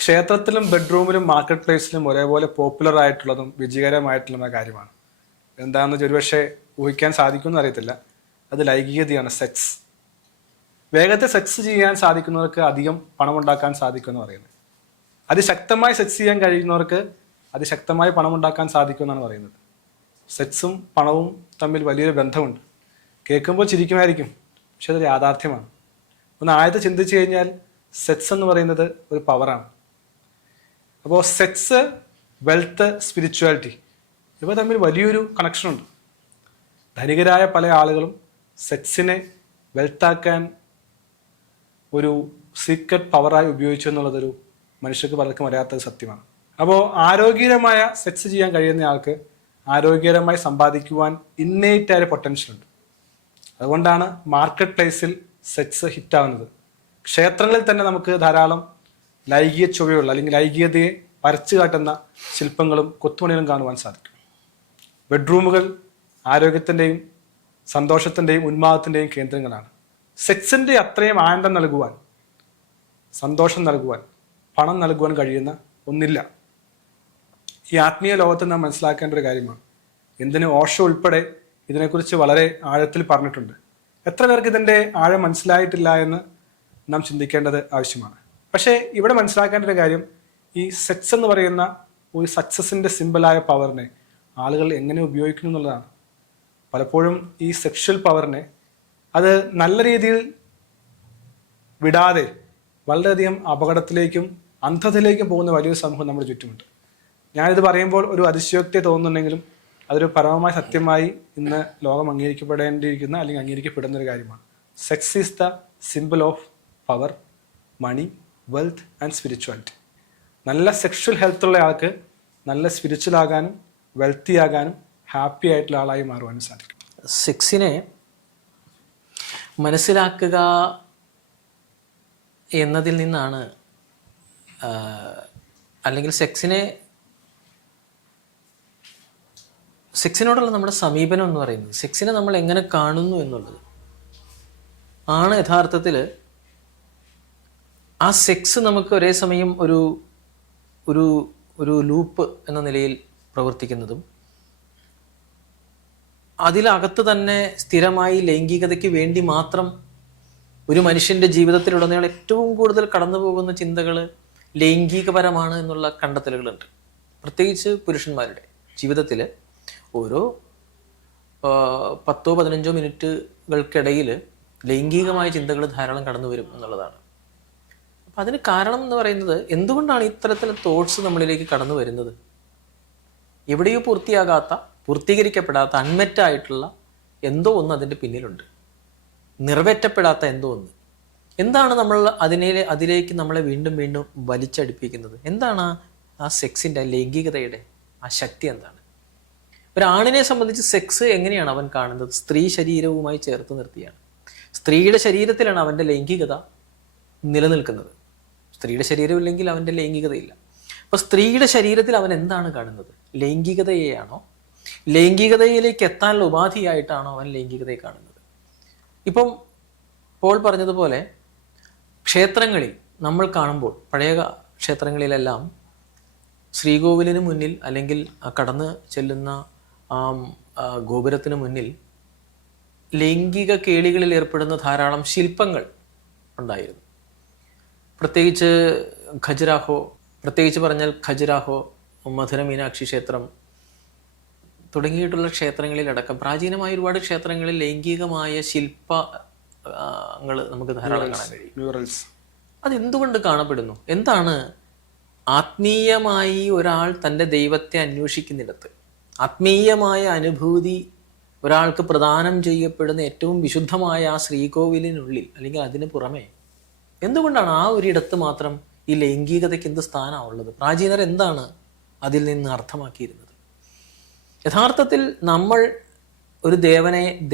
ക്ഷേത്രത്തിലും ബെഡ്റൂമിലും മാർക്കറ്റ് പ്ലേസിലും ഒരേപോലെ പോപ്പുലർ ആയിട്ടുള്ളതും വിജയകരമായിട്ടുള്ള കാര്യമാണ്. എന്താണെന്ന് ഒരുപക്ഷെ ഊഹിക്കാൻ സാധിക്കുമെന്ന് അറിയത്തില്ല. അത് ലൈംഗികതയാണ്, സെക്സ്. വേഗത്തിൽ സെക്സ് ചെയ്യാൻ സാധിക്കുന്നവർക്ക് അധികം പണമുണ്ടാക്കാൻ സാധിക്കുമെന്ന് പറയുന്നത്. അതിശക്തമായി സെക്സ് ചെയ്യാൻ കഴിയുന്നവർക്ക് അതിശക്തമായി പണമുണ്ടാക്കാൻ സാധിക്കുമെന്നാണ് പറയുന്നത്. സെക്സും പണവും തമ്മിൽ വലിയൊരു ബന്ധമുണ്ട്. കേൾക്കുമ്പോൾ ചിരിക്കുമായിരിക്കും, പക്ഷെ അതൊരു യാഥാർത്ഥ്യമാണ്. ഒന്ന് ആദ്യത്തെ ചിന്തിച്ചു കഴിഞ്ഞാൽ സെക്സ് എന്ന് പറയുന്നത് ഒരു പവറാണ്. അപ്പോൾ സെക്സ്, വെൽത്ത്, സ്പിരിച്വാലിറ്റി ഇവ തമ്മിൽ വലിയൊരു കണക്ഷനുണ്ട്. ധനികരായ പല ആളുകളും സെക്സിനെ വെൽത്താക്കാൻ ഒരു സീക്രട്ട് പവറായി ഉപയോഗിച്ചു എന്നുള്ളതൊരു മനുഷ്യർക്ക് പലർക്കും അറിയാത്തൊരു സത്യമാണ്. അപ്പോൾ ആരോഗ്യകരമായ സെക്സ് ചെയ്യാൻ കഴിയുന്ന ആൾക്ക് ആരോഗ്യകരമായി സമ്പാദിക്കുവാൻ ഇന്നേറ്റായ പൊട്ടൻഷ്യൽ ഉണ്ട്. അതുകൊണ്ടാണ് മാർക്കറ്റ് പ്ലേസിൽ സെക്സ് ഹിറ്റാവുന്നത്. ക്ഷേത്രങ്ങളിൽ തന്നെ നമുക്ക് ധാരാളം ലൈംഗിക ചുവയുള്ള അല്ലെങ്കിൽ ലൈംഗികതയെ വരച്ചു കാട്ടുന്ന ശില്പങ്ങളും കൊത്തുപണികളും കാണുവാൻ സാധിക്കും. ബെഡ്റൂമുകൾ ആരോഗ്യത്തിൻ്റെയും സന്തോഷത്തിൻ്റെയും ഉന്മാദത്തിൻ്റെയും കേന്ദ്രങ്ങളാണ്. സെക്സിൻ്റെ അത്രയും ആനന്ദം നൽകുവാൻ, സന്തോഷം നൽകുവാൻ, പണം നൽകുവാൻ കഴിയുന്ന ഒന്നില്ല. ഈ ആത്മീയ ലോകത്ത് നാം മനസ്സിലാക്കേണ്ട ഒരു കാര്യമാണ്. എന്തിന് ഓഷോ ഉൾപ്പെടെ ഇതിനെക്കുറിച്ച് വളരെ ആഴത്തിൽ പറഞ്ഞിട്ടുണ്ട്. എത്ര പേർക്ക് ഇതിൻ്റെ ആഴം മനസ്സിലായിട്ടില്ല എന്ന് നാം ചിന്തിക്കേണ്ടത് ആവശ്യമാണ്. പക്ഷേ ഇവിടെ മനസ്സിലാക്കേണ്ട ഒരു കാര്യം, ഈ സെക്സ് എന്ന് പറയുന്ന ഒരു സക്സസിൻ്റെ സിമ്പിളായ പവറിനെ ആളുകൾ എങ്ങനെ ഉപയോഗിക്കുന്നു എന്നുള്ളതാണ്. പലപ്പോഴും ഈ സെക്ഷൽ പവറിനെ അത് നല്ല രീതിയിൽ വിടാതെ വളരെയധികം അപകടത്തിലേക്കും അന്ധതയിലേക്കും പോകുന്ന വലിയൊരു സമൂഹം നമ്മുടെ ചുറ്റുമുണ്ട്. ഞാനിത് പറയുമ്പോൾ ഒരു അതിശയോക്തി തോന്നുന്നുണ്ടെങ്കിലും അതൊരു പരമമായ സത്യമായി ഇന്ന് ലോകം അംഗീകരിക്കപ്പെടേണ്ടിയിരിക്കുന്ന അല്ലെങ്കിൽ അംഗീകരിക്കപ്പെടുന്ന ഒരു കാര്യമാണ്. Sex is the simple of power, money, wealth and spirituality. നല്ല സെക്ഷൽ ഹെൽത്ത് ഉള്ള ആൾക്ക് നല്ല സ്പിരിച്വൽ ആകാനും വെൽത്തി ആകാനും ഹാപ്പി ആയിട്ടുള്ള ആളായി മാറുവാനും സാധിക്കും. സെക്സിനെ മനസ്സിലാക്കുക എന്നതിൽ നിന്നാണ്, അല്ലെങ്കിൽ സെക്സിനോടുള്ള നമ്മുടെ സമീപനം എന്ന് പറയുന്നത്, സെക്സിനെ നമ്മൾ എങ്ങനെ കാണുന്നു എന്നുള്ളത് ആണ് യഥാർത്ഥത്തിൽ ആ സെക്സ് നമുക്ക് ഒരേ സമയം ഒരു ഒരു ഒരു ലൂപ്പ് എന്ന നിലയിൽ പ്രവർത്തിക്കുന്നതും അതിലകത്ത് തന്നെ സ്ഥിരമായി ലൈംഗികതയ്ക്ക് വേണ്ടി മാത്രം ഒരു മനുഷ്യൻ്റെ ജീവിതത്തിലുടനീളം ഏറ്റവും കൂടുതൽ കടന്നു പോകുന്ന ചിന്തകൾ ലൈംഗികപരമാണ് എന്നുള്ള കണ്ടെത്തലുകളുണ്ട്. പ്രത്യേകിച്ച് പുരുഷന്മാരുടെ ജീവിതത്തിൽ ഓരോ 10-15 മിനിറ്റുകൾക്കിടയിൽ ലൈംഗികമായ ചിന്തകൾ ധാരാളം കടന്നു വരും എന്നുള്ളതാണ്. അപ്പം അതിന് കാരണം എന്ന് പറയുന്നത്, എന്തുകൊണ്ടാണ് ഇത്തരത്തിലുള്ള തോട്ട്സ് നമ്മളിലേക്ക് കടന്നു വരുന്നത്? എവിടെയോ പൂർത്തീകരിക്കപ്പെടാത്ത അൺമെറ്റായിട്ടുള്ള എന്തോ ഒന്ന് അതിൻ്റെ പിന്നിലുണ്ട്, നിറവേറ്റപ്പെടാത്ത എന്തോ ഒന്ന്. എന്താണ് നമ്മൾ അതിലേക്ക് നമ്മളെ വീണ്ടും വീണ്ടും വലിച്ചടിപ്പിക്കുന്നത്? എന്താണ് ആ സെക്സിൻ്റെ, ലൈംഗികതയുടെ ആ ശക്തി എന്താണ്? ഒരാണിനെ സംബന്ധിച്ച് സെക്സ് എങ്ങനെയാണ് അവൻ കാണുന്നത്? സ്ത്രീ ശരീരവുമായി ചേർത്ത് നിർത്തിയാണ്. സ്ത്രീയുടെ ശരീരത്തിലാണ് അവൻ്റെ ലൈംഗികത നിലനിൽക്കുന്നത്. സ്ത്രീയുടെ ശരീരമില്ലെങ്കിൽ അവൻ്റെ ലൈംഗികതയില്ല. അപ്പോൾ സ്ത്രീയുടെ ശരീരത്തിൽ അവൻ എന്താണ് കാണുന്നത്? ലൈംഗികതയെയാണോ? ലൈംഗികതയിലേക്ക് എത്താനുള്ള ഉപാധിയായിട്ടാണോ അവൻ ലൈംഗികതയെ കാണുന്നത്? ഇപ്പം പോൾ പറഞ്ഞതുപോലെ ക്ഷേത്രങ്ങളിൽ നമ്മൾ കാണുമ്പോൾ, പഴയ ക്ഷേത്രങ്ങളിലെല്ലാം ശ്രീകോവിലിന് മുന്നിൽ അല്ലെങ്കിൽ കടന്ന് ചെല്ലുന്ന ഗോപുരത്തിന് മുന്നിൽ ലൈംഗിക കേളികളിൽ ഏർപ്പെടുന്ന ധാരാളം ശില്പങ്ങൾ ഉണ്ടായിരുന്നു. പ്രത്യേകിച്ച് ഖജുരാഹോ, മധുര മീനാക്ഷി ക്ഷേത്രം തുടങ്ങിയിട്ടുള്ള ക്ഷേത്രങ്ങളിലടക്കം, പ്രാചീനമായ ഒരുപാട് ക്ഷേത്രങ്ങളിൽ ലൈംഗികമായ ശില്പങ്ങൾ നമുക്ക് ധാരാളം കാണാൻ കഴിയും. അതെന്തുകൊണ്ട് കാണപ്പെടുന്നു? എന്താണ് ആത്മീയമായി ഒരാൾ തൻ്റെ ദൈവത്തെ അന്വേഷിക്കുന്നിടത്ത്, ആത്മീയമായ അനുഭൂതി ഒരാൾക്ക് പ്രദാനം ചെയ്യപ്പെടുന്ന ഏറ്റവും വിശുദ്ധമായ ആ ശ്രീകോവിലിനുള്ളിൽ അല്ലെങ്കിൽ അതിന് പുറമെ എന്തുകൊണ്ടാണ് ആ ഒരിടത്ത് മാത്രം ഈ ലൈംഗികതയ്ക്ക് എന്ത് സ്ഥാനമാണ് ഉള്ളത്? പ്രാചീനർ എന്താണ് അതിൽ നിന്ന് അർത്ഥമാക്കിയിരുന്നത്? യഥാർത്ഥത്തിൽ നമ്മൾ ഒരു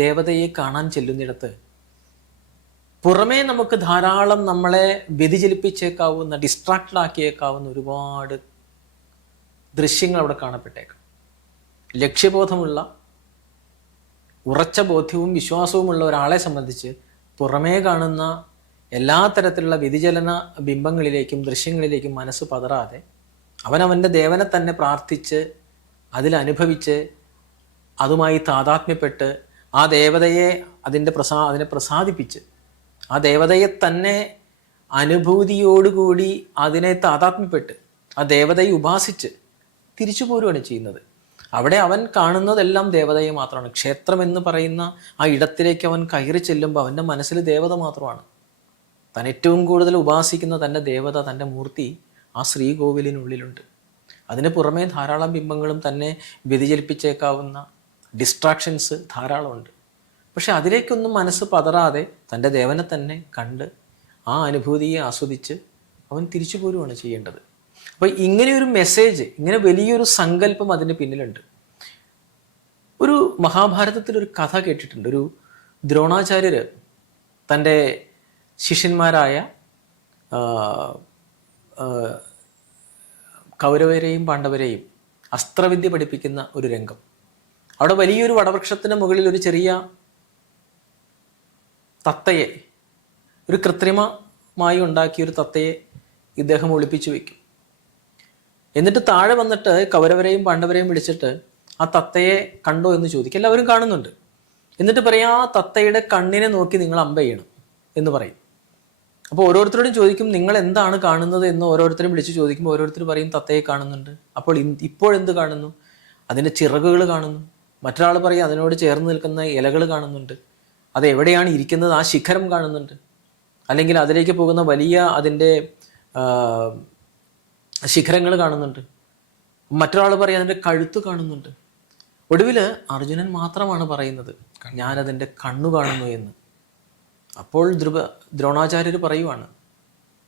ദേവതയെ കാണാൻ ചെല്ലുന്നിടത്ത് പുറമേ നമുക്ക് ധാരാളം നമ്മളെ വ്യതിചലിപ്പിച്ചേക്കാവുന്ന, ഡിസ്ട്രാക്റ്റഡ് ആക്കിയേക്കാവുന്ന ഒരുപാട് ദൃശ്യങ്ങൾ അവിടെ കാണപ്പെട്ടേക്കാം. ലക്ഷ്യബോധമുള്ള, ഉറച്ച ബോധ്യവും വിശ്വാസവുമുള്ള ഒരാളെ സംബന്ധിച്ച് പുറമേ കാണുന്ന എല്ലാ തരത്തിലുള്ള വ്യതിചലന ബിംബങ്ങളിലേക്കും ദൃശ്യങ്ങളിലേക്കും മനസ്സ് പതറാതെ അവനവൻ്റെ ദേവനെ തന്നെ പ്രാർത്ഥിച്ച് അതിലനുഭവിച്ച് അതുമായി താതാത്മ്യപ്പെട്ട് ആ ദേവതയെ അതിനെ പ്രസാദിപ്പിച്ച് ആ ദേവതയെ തന്നെ അനുഭൂതിയോടുകൂടി അതിനെ താതാത്മ്യപ്പെട്ട് ആ ദേവതയെ ഉപാസിച്ച് തിരിച്ചു പോരുകയാണ് ചെയ്യുന്നത്. അവിടെ അവൻ കാണുന്നതെല്ലാം ദേവതയെ മാത്രമാണ്. ക്ഷേത്രം എന്ന് പറയുന്ന ആ ഇടത്തിലേക്ക് അവൻ കയറി ചെല്ലുമ്പോൾ അവൻ്റെ മനസ്സിൽ ദേവത മാത്രമാണ്. താൻ ഏറ്റവും കൂടുതൽ ഉപാസിക്കുന്ന തൻ്റെ ദേവത, തൻ്റെ മൂർത്തി ആ ശ്രീകോവിലിനുള്ളിലുണ്ട്. അതിന് പുറമേ ധാരാളം ബിംബങ്ങളും തന്നെ വ്യതിചലിപ്പിച്ചേക്കാവുന്ന ഡിസ്ട്രാക്ഷൻസ് ധാരാളമുണ്ട്. പക്ഷെ അതിലേക്കൊന്നും മനസ്സ് പതറാതെ തൻ്റെ ദേവനെ തന്നെ കണ്ട് ആ അനുഭൂതിയെ ആസ്വദിച്ച് അവൻ തിരിച്ചു പോരുകയാണ് ചെയ്യേണ്ടത്. അപ്പോൾ ഇങ്ങനെയൊരു മെസ്സേജ്, ഇങ്ങനെ വലിയൊരു സങ്കല്പം അതിന് പിന്നിലുണ്ട്. ഒരു മഹാഭാരതത്തിലൊരു കഥ കേട്ടിട്ടുണ്ട്. ഒരു ദ്രോണാചാര്യർ തൻ്റെ ശിഷ്യന്മാരായ കൗരവരെയും പാണ്ഡവരെയും അസ്ത്രവിദ്യ പഠിപ്പിക്കുന്ന ഒരു രംഗം. അവിടെ വലിയൊരു വടവൃക്ഷത്തിന് മുകളിൽ ഒരു ചെറിയ തത്തയെ, ഒരു കൃത്രിമമായി ഉണ്ടാക്കിയൊരു തത്തയെ ഇദ്ദേഹം ഒളിപ്പിച്ചു വെക്കും. എന്നിട്ട് താഴെ വന്നിട്ട് കൗരവരെയും പാണ്ഡവരെയും വിളിച്ചിട്ട് ആ തത്തയെ കണ്ടോ എന്ന് ചോദിക്കും. എല്ലാവരും കാണുന്നുണ്ട്. എന്നിട്ട് പറയാം, ആ തത്തയുടെ കണ്ണിനെ നോക്കി നിങ്ങൾ അമ്പ ചെയ്യണം എന്ന് പറയും. അപ്പോൾ ഓരോരുത്തരോടും ചോദിക്കും, നിങ്ങൾ എന്താണ് കാണുന്നത് എന്ന് ഓരോരുത്തരും വിളിച്ച് ചോദിക്കുമ്പോൾ ഓരോരുത്തർ പറയും തത്തയെ കാണുന്നുണ്ട്. അപ്പോൾ ഇപ്പോഴെന്ത് കാണുന്നു? അതിൻ്റെ ചിറകുകൾ കാണുന്നു. മറ്റൊരാൾ പറയും അതിനോട് ചേർന്ന് നിൽക്കുന്ന ഇലകൾ കാണുന്നുണ്ട്. അത് എവിടെയാണ് ഇരിക്കുന്നത് ആ ശിഖരം കാണുന്നുണ്ട്. അല്ലെങ്കിൽ അതിലേക്ക് പോകുന്ന വലിയ അതിൻ്റെ ശിഖരങ്ങൾ കാണുന്നുണ്ട്. മറ്റൊരാൾ പറയും അതിൻ്റെ കഴുത്ത് കാണുന്നുണ്ട്. ഒടുവിൽ അർജുനൻ മാത്രമാണ് പറയുന്നത് ഞാനതിൻ്റെ കണ്ണു കാണുന്നു എന്ന്. അപ്പോൾ ദ്രോണാചാര്യർ പറയുവാണ്,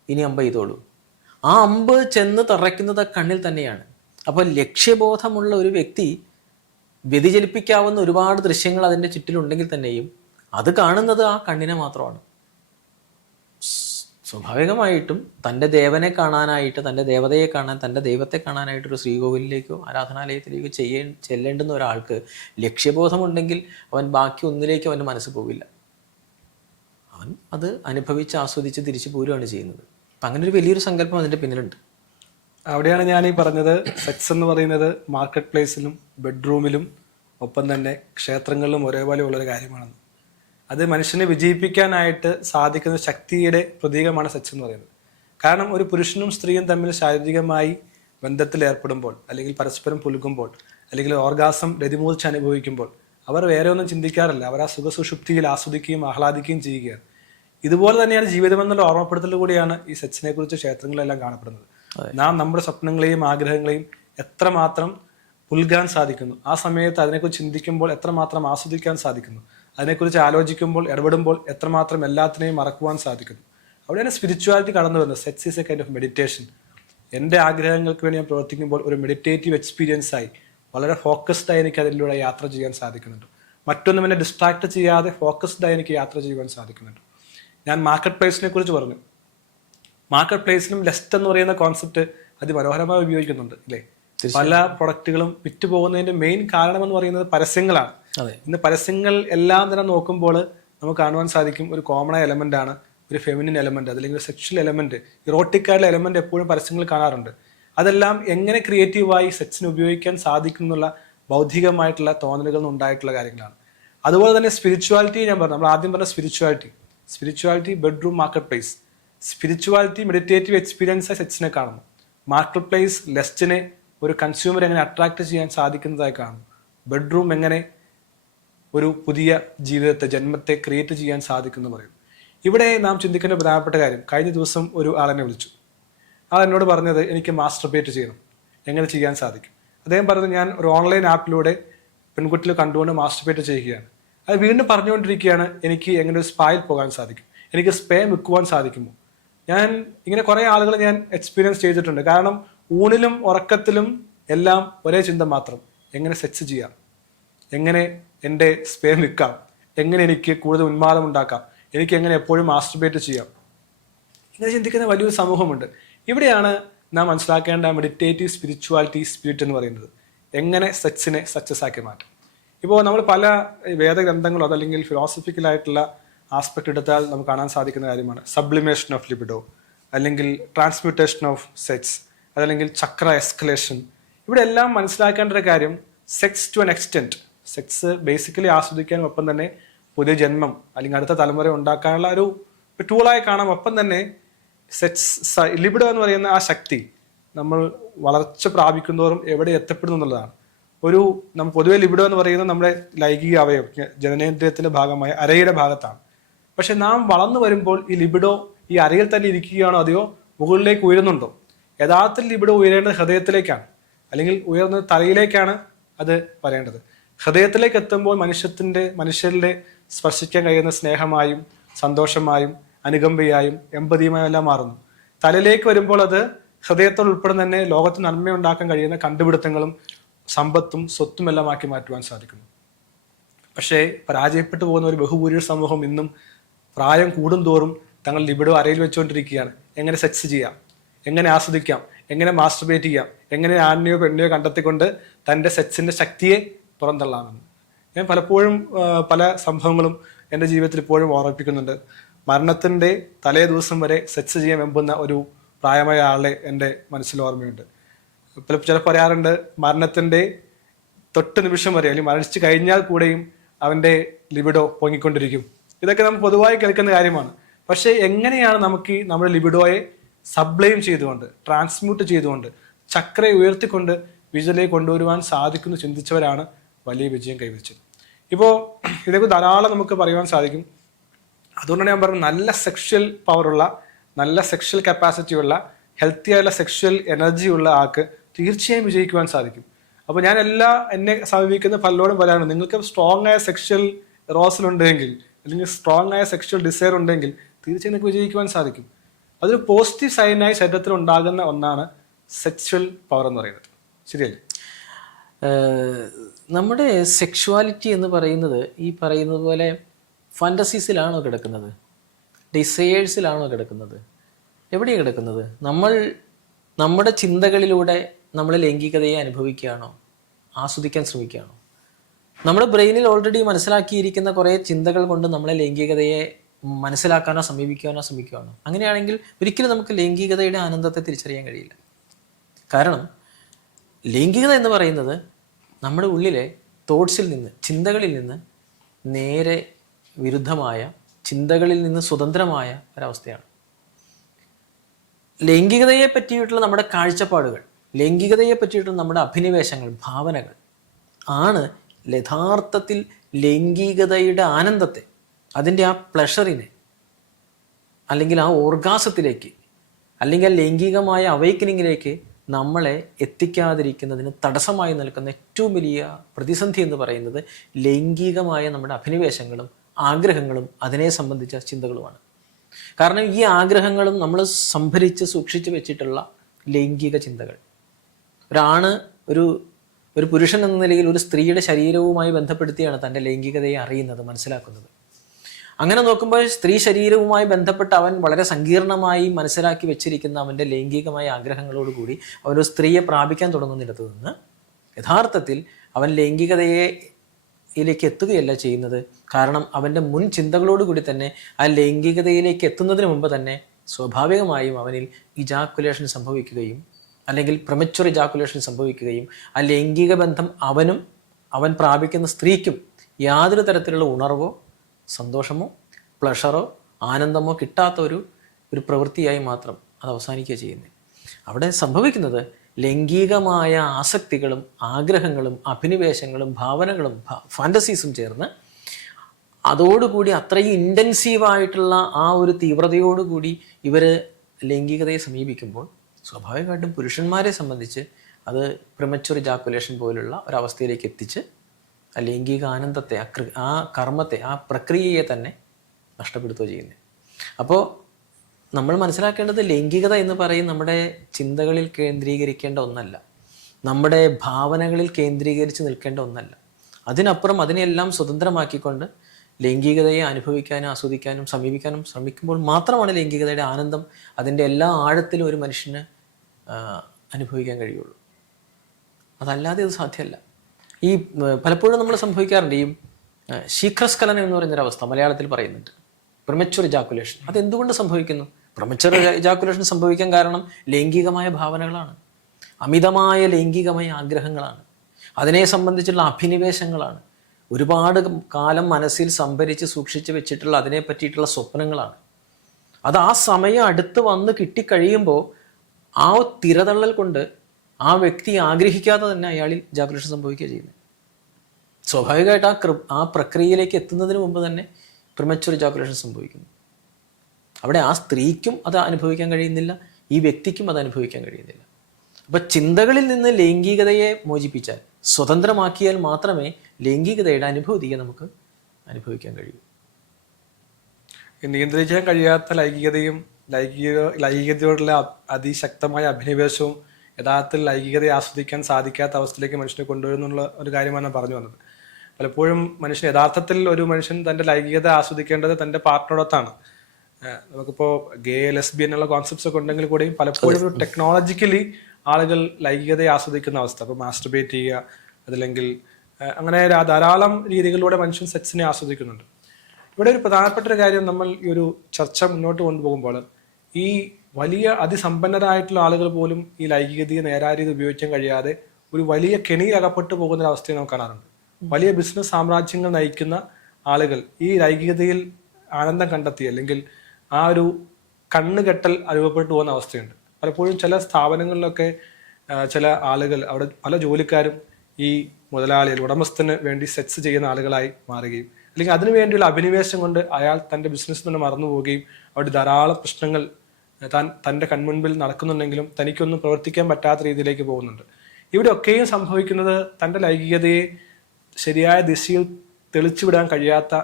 ഇനി അമ്പ ചെയ്തോളൂ. ആ അമ്പ് ചെന്ന് തറയ്ക്കുന്നത് കണ്ണിൽ തന്നെയാണ്. അപ്പോൾ ലക്ഷ്യബോധമുള്ള ഒരു വ്യക്തി വ്യതിചലിപ്പിക്കാവുന്ന ഒരുപാട് ദൃശ്യങ്ങൾ അതിൻ്റെ ചുറ്റിലുണ്ടെങ്കിൽ തന്നെയും അത് കാണുന്നത് ആ കണ്ണിനെ മാത്രമാണ്. സ്വാഭാവികമായിട്ടും തൻ്റെ ദേവനെ കാണാനായിട്ട്, തൻ്റെ ദേവതയെ കാണാൻ, തൻ്റെ ദൈവത്തെ കാണാനായിട്ടൊരു ശ്രീകോവിലിലേക്കോ ആരാധനാലയത്തിലേക്കോ ചെല്ലേണ്ടുന്ന ഒരാൾക്ക് ലക്ഷ്യബോധമുണ്ടെങ്കിൽ അവൻ ബാക്കി ഒന്നിലേക്കും അവൻ്റെ മനസ്സ് പോകില്ല. അവൻ അത് അനുഭവിച്ച് ആസ്വദിച്ച് തിരിച്ചു പോരുകയാണ് ചെയ്യുന്നത്. അപ്പം അങ്ങനെ ഒരു വലിയൊരു സങ്കല്പം അതിൻ്റെ പിന്നിലുണ്ട്. അവിടെയാണ് ഞാൻ ഈ പറഞ്ഞത്, സെക്സ് എന്ന് പറയുന്നത് മാർക്കറ്റ് പ്ലേസിലും ബെഡ്റൂമിലും ഒപ്പം തന്നെ ക്ഷേത്രങ്ങളിലും ഒരേപോലെ ഉള്ളൊരു കാര്യമാണെന്ന്. അത് മനുഷ്യനെ വിജയിപ്പിക്കാനായിട്ട് സാധിക്കുന്ന ശക്തിയുടെ പ്രതീകമാണ് സെക്സ് എന്ന് പറയുന്നത്. കാരണം ഒരു പുരുഷനും സ്ത്രീയും തമ്മിൽ ശാരീരികമായി ബന്ധത്തിൽ ഏർപ്പെടുമ്പോൾ, അല്ലെങ്കിൽ പരസ്പരം പുലുകുമ്പോൾ, അല്ലെങ്കിൽ ഓർഗാസം രതിമൂർച്ച അനുഭവിക്കുമ്പോൾ അവർ വേറെ ഒന്നും ചിന്തിക്കാറില്ല. അവർ ആ സുഖസുഷുപ്തിയിൽ ആസ്വദിക്കുകയും ആഹ്ലാദിക്കുകയും ചെയ്യുകയാണ്. ഇതുപോലെ തന്നെയാണ് ജീവിതം എന്നുള്ള ഓർമ്മപ്പെടുത്തൽ കൂടിയാണ് ഈ സെക്സിനെ കുറിച്ച് ക്ഷേത്രങ്ങളിലെല്ലാം കാണപ്പെടുന്നത്. നാം നമ്മുടെ സ്വപ്നങ്ങളെയും ആഗ്രഹങ്ങളെയും എത്രമാത്രം പുൽകാൻ സാധിക്കുന്നു, ആ സമയത്ത് അതിനെക്കുറിച്ച് ചിന്തിക്കുമ്പോൾ എത്രമാത്രം ആസ്വദിക്കാൻ സാധിക്കുന്നു, അതിനെക്കുറിച്ച് ആലോചിക്കുമ്പോൾ ഇടപെടുമ്പോൾ എത്രമാത്രം എല്ലാത്തിനെയും മറക്കുവാൻ സാധിക്കുന്നു. അവിടെയാണ് സ്പിരിച്വാലിറ്റി കടന്നു വരുന്നത്. Sex is A kind of meditation. എൻ്റെ ആഗ്രഹങ്ങൾക്ക് വേണ്ടി ഞാൻ പ്രവർത്തിക്കുമ്പോൾ ഒരു മെഡിറ്റേറ്റീവ് എക്സ്പീരിയൻസ് ആയി, വളരെ ഫോക്കസ്ഡ് ആയി എനിക്ക് അതിലൂടെ യാത്ര ചെയ്യാൻ സാധിക്കുന്നുണ്ട്. മറ്റൊന്നും എന്നെ ഡിസ്ട്രാക്ട് ചെയ്യാതെ ഫോക്കസ്ഡ് ആയി എനിക്ക് യാത്ര ചെയ്യുവാൻ സാധിക്കുന്നുണ്ട്. ഞാൻ മാർക്കറ്റ് പ്ലേസിനെ കുറിച്ച് പറഞ്ഞു. മാർക്കറ്റ് പ്ലേസിലും ലെസ്റ്റ് എന്ന് പറയുന്ന കോൺസെപ്റ്റ് അതിമനോഹരമായി ഉപയോഗിക്കുന്നുണ്ട് അല്ലേ? പല പ്രൊഡക്റ്റുകളും വിറ്റുപോകുന്നതിന്റെ മെയിൻ കാരണം എന്ന് പറയുന്നത് പരസ്യങ്ങളാണ്. ഇന്ന് പരസ്യങ്ങൾ എല്ലാം തന്നെ നോക്കുമ്പോൾ നമുക്ക് കാണുവാൻ സാധിക്കും ഒരു കോമൺ എലമെന്റ് ആണ് ഒരു ഫെമിനിൻ എലമെന്റ്, അതല്ലെങ്കിൽ സെക്ഷൽ എലമെന്റ്, ഇറോട്ടിക്കായിട്ടുള്ള എലമെന്റ് എപ്പോഴും പരസ്യങ്ങൾ കാണാറുണ്ട്. അതെല്ലാം എങ്ങനെ ക്രിയേറ്റീവായി സെക്സിന് ഉപയോഗിക്കാൻ സാധിക്കും എന്നുള്ള ബൗദ്ധികമായിട്ടുള്ള തോന്നലുകൾ ഉണ്ടായിട്ടുള്ള കാര്യങ്ങളാണ്. അതുപോലെ തന്നെ സ്പിരിച്വാലിറ്റി ഞാൻ പറഞ്ഞു, നമ്മൾ ആദ്യം പറഞ്ഞ spirituality bedroom market place. Spirituality meditative experience സെക്സിനെ കാണുന്നു. മാർക്കറ്റ് പ്ലേസ് ലെസ്റ്റിനെ ഒരു കൺസ്യൂമർ എങ്ങനെ അട്രാക്ട് ചെയ്യാൻ സാധിക്കുന്നതായി കാണുന്നു. ബെഡ്റൂം എങ്ങനെ ഒരു പുതിയ ജീവിതത്തെ, ജന്മത്തെ ക്രിയേറ്റ് ചെയ്യാൻ സാധിക്കുന്നു പറയുന്നു. ഇവിടെ നാം ചിന്തിക്കേണ്ട പ്രധാനപ്പെട്ട കാര്യം, കഴിഞ്ഞ ദിവസം ഒരു ആളെന്നെ വിളിച്ചു. ആൾ എന്നോട് പറഞ്ഞത് എനിക്ക് മാസ്റ്റർബേറ്റ് ചെയ്യണം, എങ്ങനെ ചെയ്യാൻ സാധിക്കും? അദ്ദേഹം പറഞ്ഞത് ഞാൻ ഒരു ഓൺലൈൻ ആപ്പിലൂടെ പെൺകുട്ടികൾ കണ്ടുകൊണ്ട് മാസ്റ്റർബേറ്റ് ചെയ്യുകയാണ്. അത് വീണ്ടും പറഞ്ഞുകൊണ്ടിരിക്കുകയാണ് എനിക്ക് എങ്ങനെ ഒരു സ്പായിൽ പോകാൻ സാധിക്കും, എനിക്ക് സ്പേ വിൽക്കുവാൻ സാധിക്കുമോ? ഞാൻ ഇങ്ങനെ കുറേ ആളുകൾ ഞാൻ എക്സ്പീരിയൻസ് ചെയ്തിട്ടുണ്ട്. കാരണം ഊണിലും ഉറക്കത്തിലും എല്ലാം ഒരേ ചിന്ത മാത്രം, എങ്ങനെ സെക്സ് ചെയ്യാം, എങ്ങനെ എൻ്റെ സ്പേ വിൽക്കാം, എങ്ങനെ എനിക്ക് കൂടുതൽ ഉന്മാദം ഉണ്ടാക്കാം, എനിക്ക് എങ്ങനെ എപ്പോഴും മാസ്റ്റർബേറ്റ് ചെയ്യാം, ഇങ്ങനെ ചിന്തിക്കുന്ന വലിയൊരു സമൂഹമുണ്ട്. ഇവിടെയാണ് നാം മനസ്സിലാക്കേണ്ട മെഡിറ്റേറ്റീവ് സ്പിരിച്വാലിറ്റി സ്പിരിറ്റ് എന്ന് പറയുന്നത്. എങ്ങനെ സെക്സിനെ സക്സസ് ആക്കി മാറ്റും. ഇപ്പോൾ നമ്മൾ പല വേദഗ്രന്ഥങ്ങളോ അതല്ലെങ്കിൽ ഫിലോസഫിക്കലായിട്ടുള്ള ആസ്പെക്ട് എടുത്താൽ നമുക്ക് കാണാൻ സാധിക്കുന്ന കാര്യമാണ് സബ്ലിമേഷൻ ഓഫ് ലിബിഡോ, അല്ലെങ്കിൽ ട്രാൻസ്മ്യൂട്ടേഷൻ ഓഫ് സെക്സ്, അതല്ലെങ്കിൽ ചക്ര എസ്കലേഷൻ. ഇവിടെ എല്ലാം മനസ്സിലാക്കേണ്ട ഒരു കാര്യം, sex to an extent, sex basically ആസ്വദിക്കാനും ഒപ്പം തന്നെ പുതിയ ജന്മം അല്ലെങ്കിൽ അടുത്ത തലമുറ ഉണ്ടാക്കാനുള്ള ഒരു ടൂളായി കാണാം. ഒപ്പം തന്നെ സെക്സ് ലിബിഡോ എന്ന് പറയുന്ന ആ ശക്തി നമ്മൾ വളർച്ച പ്രാപിക്കുന്നതോറും എവിടെ എത്തപ്പെടുന്നു എന്നുള്ളതാണ്. നമ്മൾ പൊതുവെ ലിബിഡോ എന്ന് പറയുന്നത് നമ്മുടെ ലൈംഗിക അവയവം, ജനനേന്ദ്രിയത്തിന്റെ ഭാഗമായ അരയുടെ ഭാഗത്താണ്. പക്ഷെ നാം വളർന്നു വരുമ്പോൾ ഈ ലിബിഡോ ഈ അരയിൽ തന്നെ ഇരിക്കുകയാണോ അതെയോ മുകളിലേക്ക് ഉയരുന്നുണ്ടോ? യഥാർത്ഥത്തിൽ ലിബിഡോ ഉയരേണ്ടത് ഹൃദയത്തിലേക്കാണ്, അല്ലെങ്കിൽ ഉയർന്ന തലയിലേക്കാണ് അത് പറയേണ്ടത്. ഹൃദയത്തിലേക്ക് എത്തുമ്പോൾ മനുഷ്യരുടെ സ്പർശിക്കാൻ കഴിയുന്ന സ്നേഹമായും സന്തോഷമായും അനുകമ്പയായും എമ്പതിയുമായും എല്ലാം മാറുന്നു. തലയിലേക്ക് വരുമ്പോൾ അത് ഹൃദയത്തോട് ഉൾപ്പെടുന്ന തന്നെ ലോകത്ത് നന്മയുണ്ടാക്കാൻ കഴിയുന്ന കണ്ടുപിടുത്തങ്ങളും സമ്പത്തും സ്വത്തും എല്ലാം ആക്കി മാറ്റുവാൻ സാധിക്കുന്നു. പക്ഷേ പരാജയപ്പെട്ടു പോകുന്ന ഒരു ബഹുഭൂരിപക്ഷ സമൂഹം ഇന്നും പ്രായം കൂടുന്തോറും തങ്ങൾ ലിബിഡോ അരയിൽ വെച്ചുകൊണ്ടിരിക്കുകയാണ്. എങ്ങനെ സെക്സ് ചെയ്യാം, എങ്ങനെ ആസ്വദിക്കാം, എങ്ങനെ മാസ്റ്റർബേറ്റ് ചെയ്യാം, എങ്ങനെ ആണിനെയോ പെണ്ണിനെയോ കണ്ടെത്തിക്കൊണ്ട് തൻ്റെ സെക്സിന്റെ ശക്തിയെ പുറന്തള്ളാമെന്ന്. ഞാൻ പലപ്പോഴും പല സംഭവങ്ങളും എൻ്റെ ജീവിതത്തിൽ ഇപ്പോഴും ഓർമ്മിപ്പിക്കുന്നുണ്ട്. മരണത്തിൻ്റെ തലേ ദിവസം വരെ സെക്സ് ചെയ്യാൻ വെമ്പുന്ന ഒരു പ്രായമായ ആളെ എൻ്റെ മനസ്സിൽ ഓർമ്മയുണ്ട്. ചിലപ്പോൾ പറയാറുണ്ട്, മരണത്തിൻ്റെ തൊട്ട് നിമിഷം വരെ അല്ലെങ്കിൽ മരിച്ചു കഴിഞ്ഞാൽ കൂടെയും അവൻ്റെ ലിബിഡോ പൊങ്ങിക്കൊണ്ടിരിക്കും. ഇതൊക്കെ നമ്മൾ പൊതുവായി കേൾക്കുന്ന കാര്യമാണ്. പക്ഷേ എങ്ങനെയാണ് നമുക്ക് നമ്മുടെ ലിബിഡോയെ സബ്ലൈം ചെയ്തുകൊണ്ട്, ട്രാൻസ്മ്യൂട്ട് ചെയ്തുകൊണ്ട്, ചക്രയെ ഉയർത്തിക്കൊണ്ട് വിജയിലേക്ക് കൊണ്ടുവരുവാൻ സാധിക്കുന്നു ചിന്തിച്ചവരാണ് വലിയ വിജയം കൈവരിച്ചത്. ഇപ്പോൾ ഇതൊക്കെ ധാരാളം നമുക്ക് പറയുവാൻ സാധിക്കും. അതുകൊണ്ടാണ് ഞാൻ പറഞ്ഞത്, നല്ല സെക്ഷൽ പവറുള്ള, നല്ല സെക്ഷൽ കപ്പാസിറ്റി ഉള്ള, ഹെൽത്തി ആയുള്ള സെക്ഷൽ എനർജി ഉള്ള ആൾക്ക് തീർച്ചയായും വിജയിക്കുവാൻ സാധിക്കും. അപ്പോൾ ഞാൻ എന്നെ സമീപിക്കുന്ന പലരോടും പറയാറുണ്ട്, നിങ്ങൾക്ക് സ്ട്രോങ് ആയ സെക്ഷൽ റോസിലുണ്ടെങ്കിൽ അല്ലെങ്കിൽ സ്ട്രോങ് ആയ സെക്ഷൽ ഡിസയർ ഉണ്ടെങ്കിൽ തീർച്ചയായും നിങ്ങൾക്ക് വിജയിക്കുവാൻ സാധിക്കും. അതൊരു പോസിറ്റീവ് സൈനായി ശരീരത്തിൽ ഉണ്ടാകുന്ന ഒന്നാണ് സെക്ഷൽ പവർ എന്ന് പറയുന്നത്. ശരിയല്ലേ? നമ്മുടെ സെക്ഷുവാലിറ്റി എന്ന് പറയുന്നത് ഈ പറയുന്നത് പോലെ ഫാൻറ്റസീസിലാണോ കിടക്കുന്നത്, ഡിസയേഴ്സിലാണോ കിടക്കുന്നത്, എവിടെയാണ് കിടക്കുന്നത്? നമ്മുടെ ചിന്തകളിലൂടെ നമ്മൾ ലൈംഗികതയെ അനുഭവിക്കുകയാണോ, ആസ്വദിക്കാൻ ശ്രമിക്കുകയാണോ? നമ്മുടെ ബ്രെയിനിൽ ഓൾറെഡി മനസ്സിലാക്കിയിരിക്കുന്ന കുറേ ചിന്തകൾ കൊണ്ട് നമ്മളെ ലൈംഗികതയെ മനസ്സിലാക്കാനോ സമീപിക്കാനോ ശ്രമിക്കുകയാണോ? അങ്ങനെയാണെങ്കിൽ ഒരിക്കലും നമുക്ക് ലൈംഗികതയുടെ ആനന്ദത്തെ തിരിച്ചറിയാൻ കഴിയില്ല. കാരണം ലൈംഗികത എന്ന് പറയുന്നത് നമ്മുടെ ഉള്ളിലെ തോട്ട്സിൽ നിന്ന്, ചിന്തകളിൽ നിന്ന് നേരെ വിരുദ്ധമായ, ചിന്തകളിൽ നിന്ന് സ്വതന്ത്രമായ ഒരവസ്ഥയാണ്. ലൈംഗികതയെ പറ്റിയിട്ടുള്ള നമ്മുടെ കാഴ്ചപ്പാടുകൾ, ലൈംഗികതയെ പറ്റിയിട്ടുള്ള നമ്മുടെ അഭിനിവേശങ്ങൾ, ഭാവനകൾ ആണ് യഥാർത്ഥത്തിൽ ലൈംഗികതയുടെ ആനന്ദത്തെ, അതിൻ്റെ ആ പ്ലഷറിനെ, അല്ലെങ്കിൽ ആ ഓർഗാസത്തിലേക്ക്, അല്ലെങ്കിൽ ആ ലൈംഗികമായ അവൈക്കനിങ്ങിലേക്ക് നമ്മളെ എത്തിക്കാതിരിക്കുന്നതിന് തടസ്സമായി നിൽക്കുന്ന ഏറ്റവും വലിയ പ്രതിസന്ധി എന്ന് പറയുന്നത് ലൈംഗികമായ നമ്മുടെ അഭിനിവേശങ്ങളും ആഗ്രഹങ്ങളും അതിനെ സംബന്ധിച്ച ചിന്തകളുമാണ്. കാരണം ഈ ആഗ്രഹങ്ങളും നമ്മൾ സംഭരിച്ച് സൂക്ഷിച്ച് വെച്ചിട്ടുള്ള ലൈംഗിക ചിന്തകൾ, ഒരാണ് ഒരു പുരുഷൻ എന്ന നിലയിൽ ഒരു സ്ത്രീയുടെ ശരീരവുമായി ബന്ധപ്പെടുത്തിയാണ് തൻ്റെ ലൈംഗികതയെ അറിയുന്നത്, മനസ്സിലാക്കുന്നത്. അങ്ങനെ നോക്കുമ്പോൾ സ്ത്രീ ശരീരവുമായി ബന്ധപ്പെട്ട് അവൻ വളരെ സങ്കീർണമായി മനസ്സിലാക്കി വെച്ചിരിക്കുന്ന അവൻ്റെ ലൈംഗികമായ ആഗ്രഹങ്ങളോടുകൂടി അവനൊരു സ്ത്രീയെ പ്രാപിക്കാൻ തുടങ്ങുന്നിടത്ത് നിന്ന് യഥാർത്ഥത്തിൽ അവൻ ലൈംഗികതയിലേക്ക് എത്തുകയല്ല ചെയ്യുന്നത്. കാരണം അവൻ്റെ മുൻ ചിന്തകളോടുകൂടി തന്നെ ആ ലൈംഗികതയിലേക്ക് എത്തുന്നതിന് മുമ്പ് തന്നെ സ്വാഭാവികമായും അവനിൽ ഇജാക്കുലേഷൻ സംഭവിക്കുകയും, അല്ലെങ്കിൽ പ്രമച്വർ ഇജാക്കുലേഷൻ സംഭവിക്കുകയും, ആ ലൈംഗിക ബന്ധം അവൻ പ്രാപിക്കുന്ന സ്ത്രീക്കും യാതൊരു തരത്തിലുള്ള ഉണർവോ സന്തോഷമോ പ്ലഷറോ ആനന്ദമോ കിട്ടാത്ത ഒരു പ്രവൃത്തിയായി മാത്രം അത് അവസാനിക്കുക ചെയ്യുന്നത്. അവിടെ സംഭവിക്കുന്നത് ലൈംഗികമായ ആസക്തികളും ആഗ്രഹങ്ങളും അഭിനിവേശങ്ങളും ഭാവനകളും ഫാൻറ്റസീസും ചേർന്ന് അതോടുകൂടി അത്രയും ഇൻറ്റൻസീവായിട്ടുള്ള ആ ഒരു തീവ്രതയോടുകൂടി ഇവർ ലൈംഗികതയെ സമീപിക്കുമ്പോൾ സ്വാഭാവികമായിട്ടും പുരുഷന്മാരെ സംബന്ധിച്ച് അത് പ്രിമച്വർ ഇജാക്കുലേഷൻ പോലുള്ള ഒരവസ്ഥയിലേക്ക് എത്തിച്ച് ആ ലൈംഗിക ആനന്ദത്തെ, ആ കർമ്മത്തെ, ആ പ്രക്രിയയെ തന്നെ നഷ്ടപ്പെടുത്തുകയോ ചെയ്യുന്നത്. അപ്പോൾ നമ്മൾ മനസ്സിലാക്കേണ്ടത് ലൈംഗികത എന്ന് പറയും നമ്മുടെ ചിന്തകളിൽ കേന്ദ്രീകരിക്കേണ്ട ഒന്നല്ല, നമ്മുടെ ഭാവനകളിൽ കേന്ദ്രീകരിച്ച് നിൽക്കേണ്ട ഒന്നല്ല. അതിനപ്പുറം അതിനെല്ലാം സ്വതന്ത്രമാക്കിക്കൊണ്ട് ലൈംഗികതയെ അനുഭവിക്കാനും ആസ്വദിക്കാനും സമീപിക്കാനും ശ്രമിക്കുമ്പോൾ മാത്രമാണ് ലൈംഗികതയുടെ ആനന്ദം അതിൻ്റെ എല്ലാ ആഴത്തിലും ഒരു മനുഷ്യന് അനുഭവിക്കാൻ കഴിയുള്ളൂ. അതല്ലാതെ ഇത് സാധ്യമല്ല. പലപ്പോഴും നമ്മൾ സംഭവിക്കാറുണ്ട് ഈ ശീഘ്രസ്ഖലനം എന്ന് പറയുന്നൊരവസ്ഥ മലയാളത്തിൽ പറയുന്നുണ്ട്. Premature ejaculation. അതെന്തുകൊണ്ട് സംഭവിക്കുന്നു? പ്രിമച്വർ ഇജാക്കുലേഷൻ സംഭവിക്കാൻ കാരണം ലൈംഗികമായ ഭാവനകളാണ്, അമിതമായ ലൈംഗികമായ ആഗ്രഹങ്ങളാണ്, അതിനെ സംബന്ധിച്ചുള്ള അഭിനിവേശങ്ങളാണ്, ഒരുപാട് കാലം മനസ്സിൽ സംഭരിച്ച് സൂക്ഷിച്ച് വെച്ചിട്ടുള്ള അതിനെ പറ്റിയിട്ടുള്ള സ്വപ്നങ്ങളാണ്. അത് ആ സമയം അടുത്ത് വന്ന് കിട്ടിക്കഴിയുമ്പോൾ ആ തിരതള്ളൽ കൊണ്ട് ആ വ്യക്തി ആഗ്രഹിക്കാതെ തന്നെ അയാളിൽ ഇജാക്കുലേഷൻ സംഭവിക്കുക ചെയ്യുന്നത്. സ്വാഭാവികമായിട്ട് ആ പ്രക്രിയയിലേക്ക് എത്തുന്നതിന് മുമ്പ് തന്നെ പ്രിമച്വർ ഇജാക്കുലേഷൻ സംഭവിക്കുന്നു. അവിടെ ആ സ്ത്രീക്കും അത് അനുഭവിക്കാൻ കഴിയുന്നില്ല, ഈ വ്യക്തിക്കും അത് അനുഭവിക്കാൻ കഴിയുന്നില്ല. അപ്പം ചിന്തകളിൽ നിന്ന് ലൈംഗികതയെ മോചിപ്പിച്ചാൽ, സ്വതന്ത്രമാക്കിയാൽ മാത്രമേ ലൈംഗികതയുടെ അനുഭൂതിയെ നമുക്ക് അനുഭവിക്കാൻ കഴിയൂ. നിയന്ത്രിക്കാൻ കഴിയാത്ത ലൈംഗികതയും ലൈംഗികതയോടുള്ള അതിശക്തമായ അഭിനിവേശവും യഥാർത്ഥത്തിൽ ലൈംഗികതയെ ആസ്വദിക്കാൻ സാധിക്കാത്ത അവസ്ഥയിലേക്ക് മനുഷ്യനെ കൊണ്ടുവരുന്നുള്ള ഒരു കാര്യമാണ് ഞാൻ പറഞ്ഞു വന്നത്. പലപ്പോഴും മനുഷ്യൻ യഥാർത്ഥത്തിൽ ഒരു മനുഷ്യൻ തൻ്റെ ലൈംഗികത ആസ്വദിക്കേണ്ടത് തൻ്റെ പാർട്ട്ണറോടൊത്താണ്. നമുക്കിപ്പോൾ ഗേ ലെസ്ബിയൻ എന്നുള്ള കോൺസെപ്റ്റ്സ് ഒക്കെ ഉണ്ടെങ്കിൽ കൂടിയും പലപ്പോഴും ഒരു ടെക്നോളജിക്കലി ആളുകൾ ലൈംഗികതയെ ആസ്വദിക്കുന്ന അവസ്ഥ, അപ്പോൾ മാസ്റ്റർബേറ്റ് ചെയ്യുക, അതല്ലെങ്കിൽ അങ്ങനെ ധാരാളം രീതികളിലൂടെ മനുഷ്യൻ സെക്സിനെ ആസ്വദിക്കുന്നുണ്ട്. ഇവിടെ ഒരു പ്രധാനപ്പെട്ട ഒരു കാര്യം, നമ്മൾ ഈ ഒരു ചർച്ച മുന്നോട്ട് കൊണ്ടുപോകുമ്പോൾ ഈ വലിയ അതിസമ്പന്നരായിട്ടുള്ള ആളുകൾ പോലും ഈ ലൈംഗികതയെ നേരായ രീതി ഉപയോഗിക്കാൻ കഴിയാതെ ഒരു വലിയ കെണിയിൽ അകപ്പെട്ടു പോകുന്ന ഒരു അവസ്ഥയെ നമുക്ക് കാണാറുണ്ട്. വലിയ ബിസിനസ് സാമ്രാജ്യങ്ങൾ നയിക്കുന്ന ആളുകൾ ഈ ലൈംഗികതയിൽ ആനന്ദം കണ്ടെത്തി അല്ലെങ്കിൽ ആ ഒരു കണ്ണുകെട്ടൽ അനുഭവപ്പെട്ടു പോകുന്ന അവസ്ഥയുണ്ട്. പലപ്പോഴും ചില സ്ഥാപനങ്ങളിലൊക്കെ ചില ആളുകൾ, അവിടെ പല ജോലിക്കാരും ഈ മുതലാളി ഉടമസ്ഥന് വേണ്ടി സെക്സ് ചെയ്യുന്ന ആളുകളായി മാറുകയും അല്ലെങ്കിൽ അതിനു വേണ്ടിയുള്ള അഭിനിവേശം കൊണ്ട് അയാൾ തൻ്റെ ബിസിനസ്സിൽ നിന്ന് മറന്നു പോവുകയും അവിടെ ധാരാളം പ്രശ്നങ്ങൾ തൻ്റെ കൺമുൻപിൽ നടക്കുന്നുണ്ടെങ്കിലും തനിക്കൊന്നും പ്രവർത്തിക്കാൻ പറ്റാത്ത രീതിയിലേക്ക് പോകുന്നുണ്ട്. ഇവിടെയൊക്കെയും സംഭവിക്കുന്നത് തൻ്റെ ലൈംഗികതയെ ശരിയായ ദിശയിൽ തെളിച്ചുവിടാൻ കഴിയാത്ത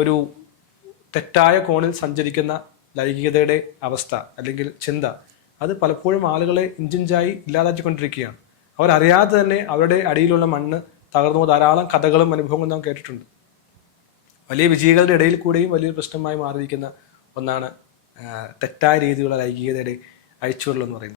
ഒരു തെറ്റായ കോണിൽ സഞ്ചരിക്കുന്ന ലൈംഗികതയുടെ അവസ്ഥ അല്ലെങ്കിൽ ചിന്ത, അത് പലപ്പോഴും ആളുകളെ ഇഞ്ചിഞ്ചായി ഇല്ലാതാക്കിക്കൊണ്ടിരിക്കുകയാണ്. അവരറിയാതെ തന്നെ അവരുടെ അടിയിലുള്ള മണ്ണ് തകർന്നു ധാരാളം കഥകളും അനുഭവങ്ങളും നാം കേട്ടിട്ടുണ്ട്. വലിയ വിജയികളുടെ ഇടയിൽ കൂടെയും വലിയൊരു പ്രശ്നമായി മാറിയിരിക്കുന്ന ഒന്നാണ് തെറ്റായ രീതിയിലുള്ള ലൈംഗികതയുടെ അഴിച്ചുവിടൽ എന്ന് പറയുന്നത്.